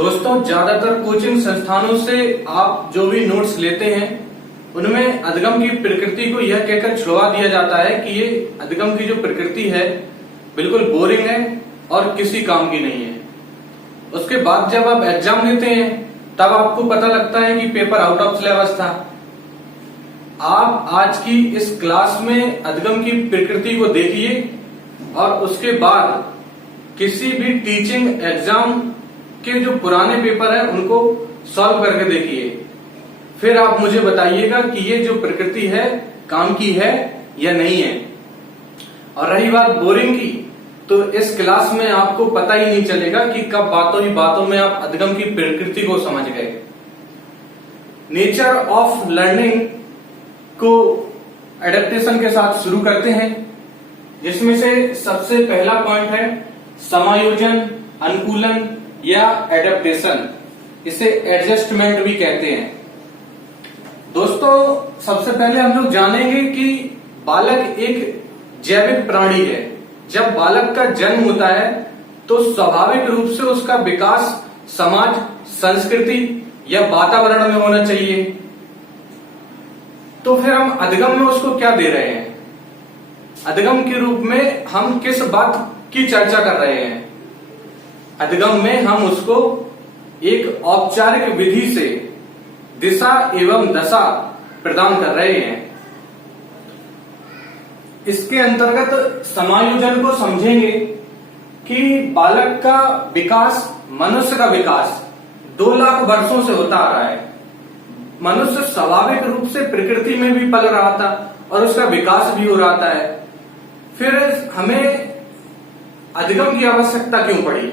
दोस्तों, ज्यादातर कोचिंग संस्थानों से आप जो भी नोट्स लेते हैं उनमें अधिगम की प्रकृति को यह कहकर छुड़वा दिया जाता है कि ये अधिगम की जो प्रकृति है बिल्कुल बोरिंग है और किसी काम की नहीं है। उसके बाद जब आप एग्जाम देते हैं तब आपको पता लगता है कि पेपर आउट ऑफ सिलेबस था। आप आज की इस क्लास में अधिगम की प्रकृति को देखिए और उसके बाद किसी भी टीचिंग एग्जाम के जो पुराने पेपर है उनको सॉल्व करके देखिए, फिर आप मुझे बताइएगा कि ये जो प्रकृति है काम की है या नहीं है। और रही बात बोरिंग की, तो इस क्लास में आपको पता ही नहीं चलेगा कि कब बातों ही बातों में आप अधिगम की प्रकृति को समझ गए। नेचर ऑफ लर्निंग को एडेप्टेशन के साथ शुरू करते हैं, जिसमें से सबसे पहला पॉइंट है समायोजन, अनुकूलन या एडेप्टेशन। इसे एडजस्टमेंट भी कहते हैं। दोस्तों, सबसे पहले हम लोग जानेंगे कि बालक एक जैविक प्राणी है। जब बालक का जन्म होता है तो स्वाभाविक रूप से उसका विकास समाज, संस्कृति या वातावरण में होना चाहिए। तो फिर हम अधिगम में उसको क्या दे रहे हैं? अधिगम के रूप में हम किस बात की चर्चा कर रहे हैं? अधिगम में हम उसको एक औपचारिक विधि से दिशा एवं दशा प्रदान कर रहे हैं। इसके अंतर्गत समायोजन को समझेंगे कि बालक का विकास, मनुष्य का विकास 2 लाख वर्षों से होता आ रहा है। मनुष्य स्वाभाविक रूप से प्रकृति में भी पल रहा था और उसका विकास भी हो रहा है। फिर हमें अधिगम की आवश्यकता क्यों पड़ी?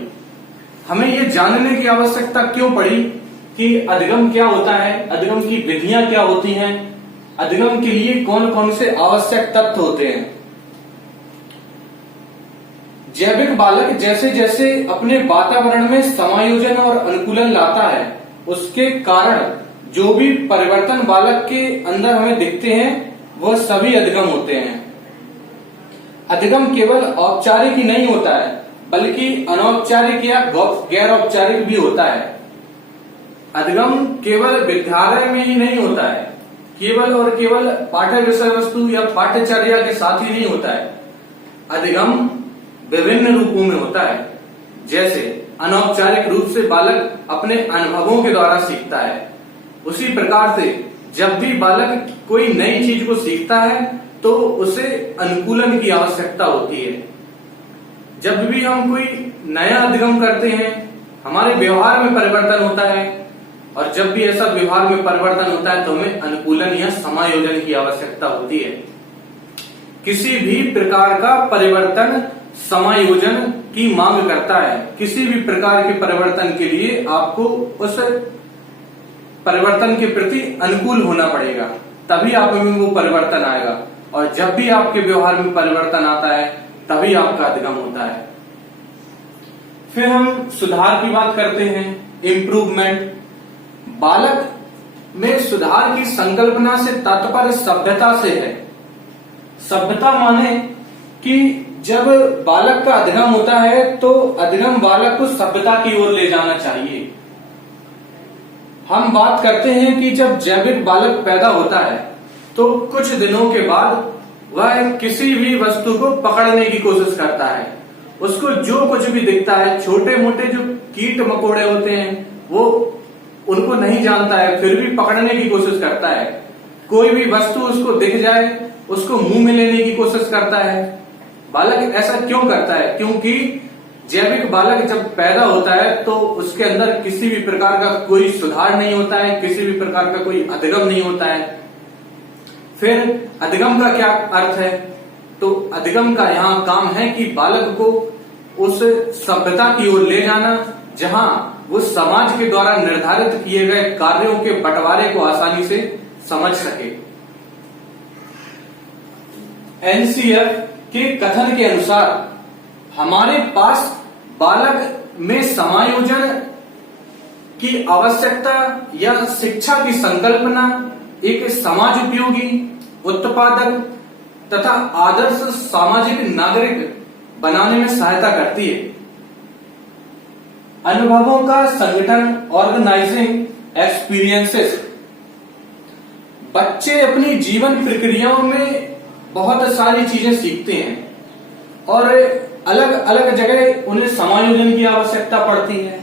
हमें ये जानने की आवश्यकता क्यों पड़ी कि अधिगम क्या होता है, अधिगम की विधियां क्या होती हैं, अधिगम के लिए कौन कौन से आवश्यक तत्व होते हैं। जैविक बालक जैसे जैसे अपने वातावरण में समायोजन और अनुकूलन लाता है, उसके कारण जो भी परिवर्तन बालक के अंदर हमें दिखते हैं वह सभी अधिगम होते हैं। अधिगम केवल औपचारिक ही नहीं होता है, बल्कि अनौपचारिक या गैर औपचारिक भी होता है। अधिगम केवल विद्यालय में ही नहीं होता है, केवल और केवल पाठ्य विषय वस्तु या पाठ्यचर्या के साथ ही नहीं होता है। अधिगम विभिन्न रूपों में होता है। जैसे अनौपचारिक रूप से बालक अपने अनुभवों के द्वारा सीखता है, उसी प्रकार से जब भी बालक कोई नई चीज को सीखता है तो उसे अनुकूलन की आवश्यकता होती है। जब भी हम कोई नया अधिगम करते हैं हमारे व्यवहार में परिवर्तन होता है, और जब भी ऐसा व्यवहार में परिवर्तन होता है तो हमें अनुकूलन या समायोजन की आवश्यकता होती है। किसी भी प्रकार का परिवर्तन समायोजन की मांग करता है। किसी भी प्रकार के परिवर्तन के लिए आपको उस परिवर्तन के प्रति अनुकूल होना पड़ेगा, तभी आप में वो परिवर्तन आएगा। और जब भी आपके व्यवहार में परिवर्तन आता है तभी आपका अधिगम होता है। फिर हम सुधार की बात करते हैं, इम्प्रूवमेंट। बालक में सुधार की संकल्पना से तात्पर्य सभ्यता से है। सभ्यता माने कि जब बालक का अधिगम होता है तो अधिगम बालक को सभ्यता की ओर ले जाना चाहिए। हम बात करते हैं कि जब जैविक बालक पैदा होता है तो कुछ दिनों के बाद वह किसी भी वस्तु को पकड़ने की कोशिश करता है। उसको जो कुछ भी दिखता है, छोटे मोटे जो कीट मकोड़े होते हैं वो उनको नहीं जानता है, फिर भी पकड़ने की कोशिश करता है। कोई भी वस्तु उसको दिख जाए उसको मुंह में लेने की कोशिश करता है। बालक ऐसा क्यों करता है? क्योंकि जैविक बालक जब पैदा होता है तो उसके अंदर किसी भी प्रकार का कोई सुधार नहीं होता है, किसी भी प्रकार का कोई अधिगम नहीं होता है। फिर अधिगम का क्या अर्थ है? तो अधिगम का यहाँ काम है कि बालक को उस सभ्यता की ओर ले जाना जहां वो समाज के द्वारा निर्धारित किए गए कार्यों के बंटवारे को आसानी से समझ सके। एनसीएफ के कथन के अनुसार हमारे पास बालक में समायोजन की आवश्यकता या शिक्षा की संकल्पना एक समाज उपयोगी, उत्पादक तथा आदर्श सामाजिक नागरिक बनाने में सहायता करती है। अनुभवों का संगठन, ऑर्गेनाइजिंग एक्सपीरियंसेस। बच्चे अपनी जीवन प्रक्रियाओं में बहुत सारी चीजें सीखते हैं और अलग अलग जगह उन्हें समायोजन की आवश्यकता पड़ती है।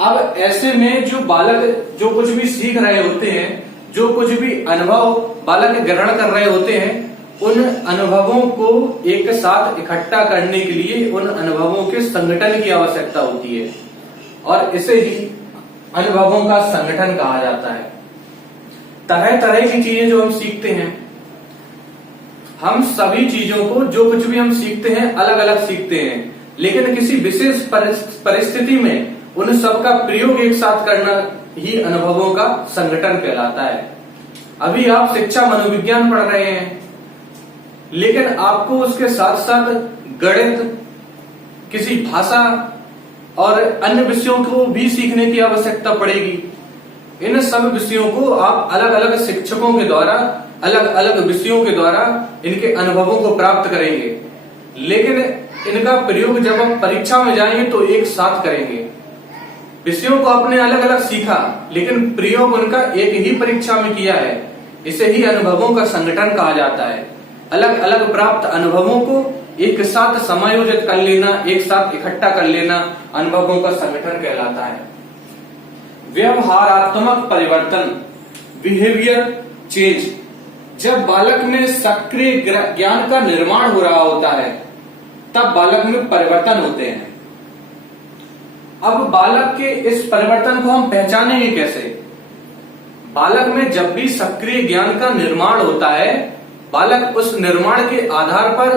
अब ऐसे में जो बालक जो कुछ भी सीख रहे होते हैं, जो कुछ भी अनुभव बालक ग्रहण कर रहे होते हैं, उन अनुभवों को एक साथ इकट्ठा करने के लिए उन अनुभवों के संगठन की आवश्यकता होती है और इसे ही अनुभवों का संगठन कहा जाता है। तरह तरह की चीजें जो हम सीखते हैं, हम सभी चीजों को जो कुछ भी हम सीखते हैं अलग अलग सीखते हैं, लेकिन किसी विशेष परिस्थिति में उन सब का प्रयोग एक साथ करना ही अनुभवों का संगठन कहलाता है। अभी आप शिक्षा मनोविज्ञान पढ़ रहे हैं, लेकिन आपको उसके साथ साथ गणित, किसी भाषा और अन्य विषयों को भी सीखने की आवश्यकता पड़ेगी। इन सब विषयों को आप अलग अलग शिक्षकों के द्वारा, अलग अलग विषयों के द्वारा इनके अनुभवों को प्राप्त करेंगे, लेकिन इनका प्रयोग जब हम परीक्षा में जाएंगे तो एक साथ करेंगे। विषयों को आपने अलग अलग सीखा, लेकिन प्रयोग उनका एक ही परीक्षा में किया है। इसे ही अनुभवों का संगठन कहा जाता है। अलग अलग प्राप्त अनुभवों को एक साथ समायोजित कर लेना, एक साथ इकट्ठा कर लेना अनुभवों का संगठन कहलाता है। व्यवहारात्मक परिवर्तन, बिहेवियर चेंज। जब बालक में सक्रिय ज्ञान का निर्माण हो रहा होता है, तब बालक में परिवर्तन होते हैं। अब बालक के इस परिवर्तन को हम पहचानेंगे कैसे? बालक में जब भी सक्रिय ज्ञान का निर्माण होता है, बालक उस निर्माण के आधार पर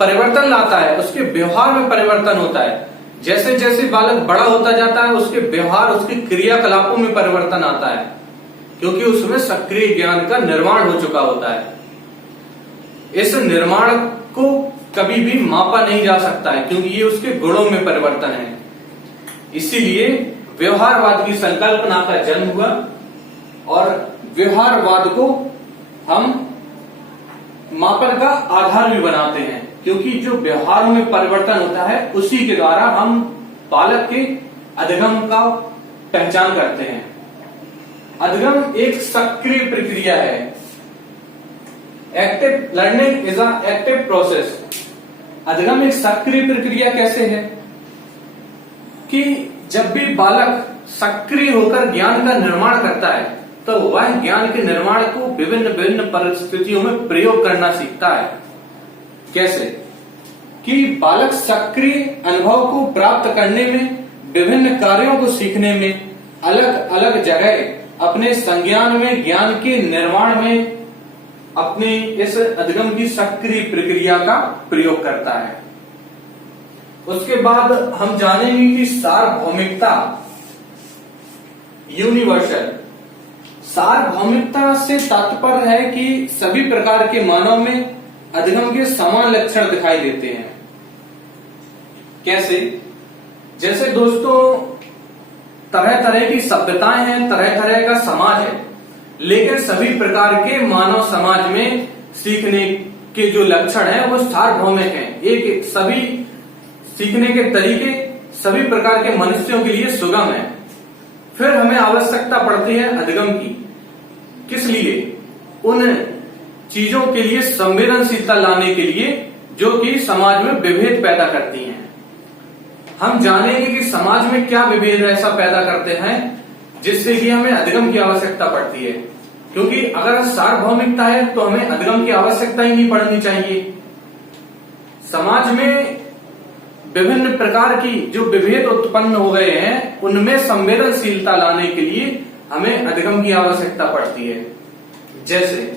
परिवर्तन लाता है, उसके व्यवहार में परिवर्तन होता है। जैसे जैसे बालक बड़ा होता जाता है, उसके व्यवहार, उसके क्रियाकलापों में परिवर्तन आता है, क्योंकि उसमें सक्रिय ज्ञान का निर्माण हो चुका होता है। इस निर्माण को कभी भी मापा नहीं जा सकता है, क्योंकि ये उसके गुणों में परिवर्तन है। इसीलिए व्यवहारवाद की संकल्पना का जन्म हुआ और व्यवहारवाद को हम मापन का आधार भी बनाते हैं, क्योंकि जो व्यवहारों में परिवर्तन होता है उसी के द्वारा हम बालक के अधिगम का पहचान करते हैं। अधिगम एक सक्रिय प्रक्रिया है। Active learning is a active process. अधिगम एक सक्रिय प्रक्रिया कैसे है कि जब भी बालक सक्रिय होकर ज्ञान का निर्माण करता है, तो वह ज्ञान के निर्माण को विभिन्न विभिन्न परिस्थितियों में प्रयोग करना सीखता है। कैसे? कि बालक सक्रिय अनुभव को प्राप्त करने में, विभिन्न कार्यों को सीखने में, अलग अलग जगह अपने संज्ञान में, ज्ञान के निर्माण में अपने इस अधिगम की सक्रिय प्रक्रिया का प्रयोग करता है। उसके बाद हम जानेंगे कि सार्वभौमिकता, यूनिवर्सल। सार्वभौमिकता से तात्पर्य है कि सभी प्रकार के मानव में अधिगम के समान लक्षण दिखाई देते हैं। कैसे? जैसे दोस्तों, तरह तरह की सभ्यताएं हैं, तरह तरह का समाज है, लेकिन सभी प्रकार के मानव समाज में सीखने के जो लक्षण हैं वो सार्वभौमिक हैं। एक सभी सीखने के तरीके सभी प्रकार के मनुष्यों के लिए सुगम है। फिर हमें आवश्यकता पड़ती है अधिगम की। किस लिए? उन चीजों के लिए संवेदनशीलता लाने के लिए जो कि समाज में विभेद पैदा करती हैं। हम जानेंगे कि समाज में क्या विभेद ऐसा पैदा करते हैं जिससे कि हमें अधिगम की आवश्यकता पड़ती है। क्योंकि अगर सार्वभौमिकता है तो हमें अधिगम की आवश्यकता ही नहीं पड़नी चाहिए। समाज में विभिन्न प्रकार की जो विभेद उत्पन्न हो गए हैं, उनमें संवेदनशीलता लाने के लिए हमें अधिगम की आवश्यकता पड़ती है। जैसे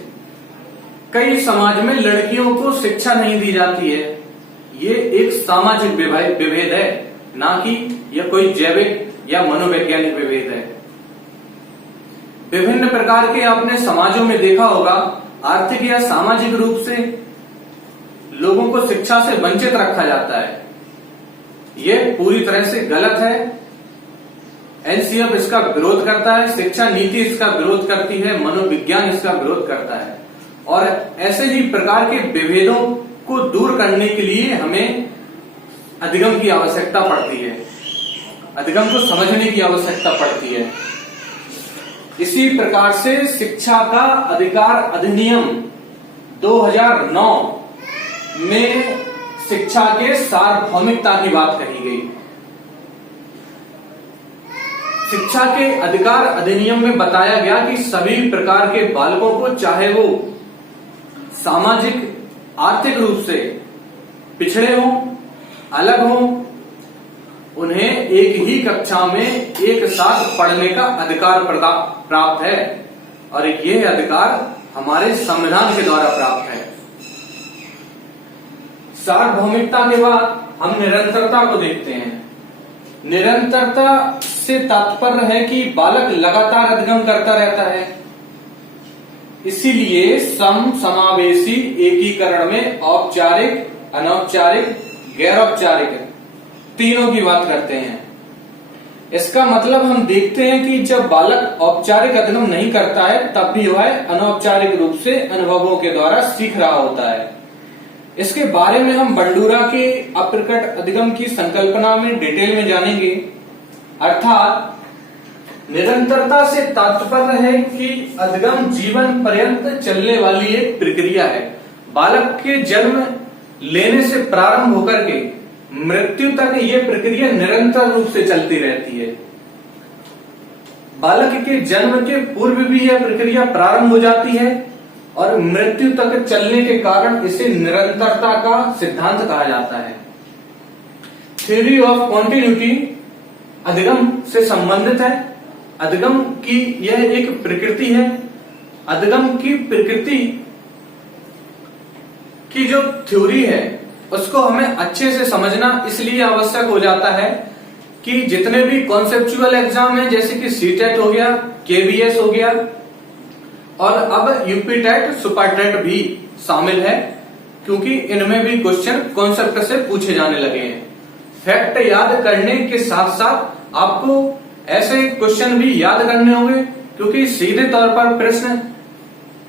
कई समाज में लड़कियों को शिक्षा नहीं दी जाती है। ये एक सामाजिक विभेद है, ना कि यह कोई जैविक या मनोवैज्ञानिक विभेद है। विभिन्न प्रकार के आपने समाजों में देखा होगा, आर्थिक या सामाजिक रूप से लोगों को शिक्षा से वंचित रखा जाता है। यह पूरी तरह से गलत है। एनसीएफ इसका विरोध करता है, शिक्षा नीति इसका विरोध करती है, मनोविज्ञान इसका विरोध करता है। और ऐसे ही प्रकार के विभेदों को दूर करने के लिए हमें अधिगम की आवश्यकता पड़ती है। अधिगम को समझने की आवश्यकता पड़ती है। इसी प्रकार से शिक्षा का अधिकार अधिनियम 2009 में शिक्षा के सार्वभौमिकता की बात कही गई। शिक्षा के अधिकार अधिनियम में बताया गया कि सभी प्रकार के बालकों को, चाहे वो सामाजिक आर्थिक रूप से पिछड़े हों, अलग हों, उन्हें एक ही कक्षा में एक साथ पढ़ने का अधिकार प्राप्त है और यह अधिकार हमारे संविधान के द्वारा प्राप्त है। सार्वभौमिकता के बाद हम निरंतरता को देखते हैं। निरंतरता से तात्पर्य है कि बालक लगातार अधिगम करता रहता है। इसीलिए समावेशी एकीकरण में औपचारिक, अनौपचारिक, गैर औपचारिक तीनों की बात करते हैं। इसका मतलब हम देखते हैं कि जब बालक औपचारिक अधिगम नहीं करता है तब भी वह अनौपचारिक रूप से अनुभवों के द्वारा सीख रहा होता है। इसके बारे में हम बंडूरा के अप्रकट अधिगम की संकल्पना में डिटेल में जानेंगे। अर्थात निरंतरता से तात्पर्य है कि अधिगम जीवन पर्यंत चलने वाली एक प्रक्रिया है। बालक के जन्म लेने से प्रारंभ होकर के मृत्यु तक यह प्रक्रिया निरंतर रूप से चलती रहती है। बालक के जन्म के पूर्व भी यह प्रक्रिया प्रारंभ हो जाती है और मृत्यु तक चलने के कारण इसे निरंतरता का सिद्धांत कहा जाता है। थ्योरी ऑफ कॉन्टिन्यूटी अधिगम से संबंधित है। अधिगम की यह एक प्रकृति है। अधिगम की प्रकृति की जो थ्योरी है उसको हमें अच्छे से समझना इसलिए आवश्यक हो जाता है कि जितने भी कॉन्सेप्चुअल एग्जाम हैं, जैसे कि सीटेट हो गया, केवीएस हो गया और अब यूपी टेट, सुपर टेट भी शामिल है, क्योंकि इनमें भी क्वेश्चन कॉन्सेप्ट से पूछे जाने लगे हैं। फैक्ट याद करने के साथ साथ आपको ऐसे क्वेश्चन भी याद करने होंगे, क्योंकि सीधे तौर पर प्रश्न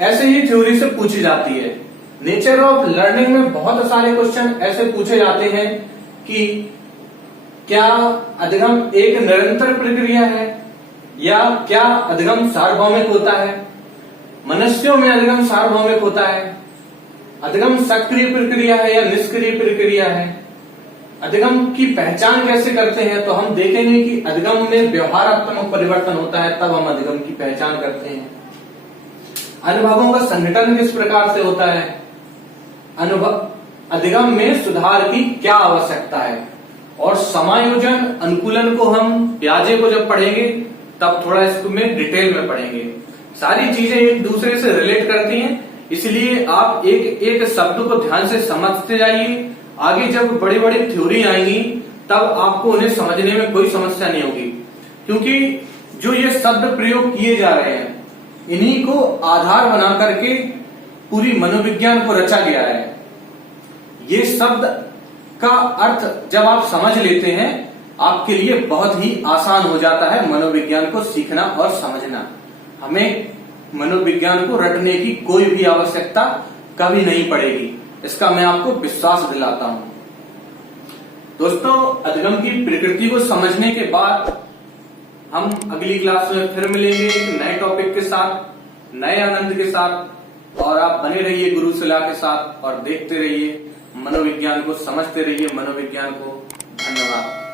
ऐसे ही थ्योरी से पूछी जाती है। नेचर ऑफ लर्निंग में बहुत सारे क्वेश्चन ऐसे पूछे जाते हैं कि क्या अधिगम एक निरंतर प्रक्रिया है या क्या अधिगम सार्वभौमिक होता है। मनुष्यों में अधिगम सार्वभौमिक होता है। अधिगम सक्रिय प्रक्रिया है या निष्क्रिय प्रक्रिया है। अधिगम की पहचान कैसे करते हैं, तो हम देखेंगे कि अधिगम में व्यवहारात्मक परिवर्तन होता है, तब हम अधिगम की पहचान करते हैं। अनुभवों का संगठन किस प्रकार से होता है, अधिगम में सुधार की क्या आवश्यकता है, और समायोजन अनुकूलन को हम प्याजे को जब पढ़ेंगे तब थोड़ा इसमें डिटेल में पढ़ेंगे। सारी चीजें एक दूसरे से रिलेट करती हैं, इसलिए आप एक एक शब्द को ध्यान से समझते जाइए। आगे जब बड़ी बड़ी थ्योरी आएंगी तब आपको उन्हें समझने में कोई समस्या नहीं होगी, क्योंकि जो ये शब्द प्रयोग किए जा रहे हैं इन्हीं को आधार बना करके पूरी मनोविज्ञान को रचा गया है। ये शब्द का अर्थ जब आप समझ लेते हैं आपके लिए बहुत ही आसान हो जाता है मनोविज्ञान को सीखना और समझना। हमें मनोविज्ञान को रटने की कोई भी आवश्यकता कभी नहीं पड़ेगी, इसका मैं आपको विश्वास दिलाता हूं। दोस्तों, अधिगम की प्रकृति को समझने के बाद हम अगली क्लास में फिर मिलेंगे एक नए टॉपिक के साथ, नए आनंद के साथ, और आप बने रहिए गुरुशिला के साथ और देखते रहिए मनोविज्ञान को, समझते रहिए मनोविज्ञान को। धन्यवाद।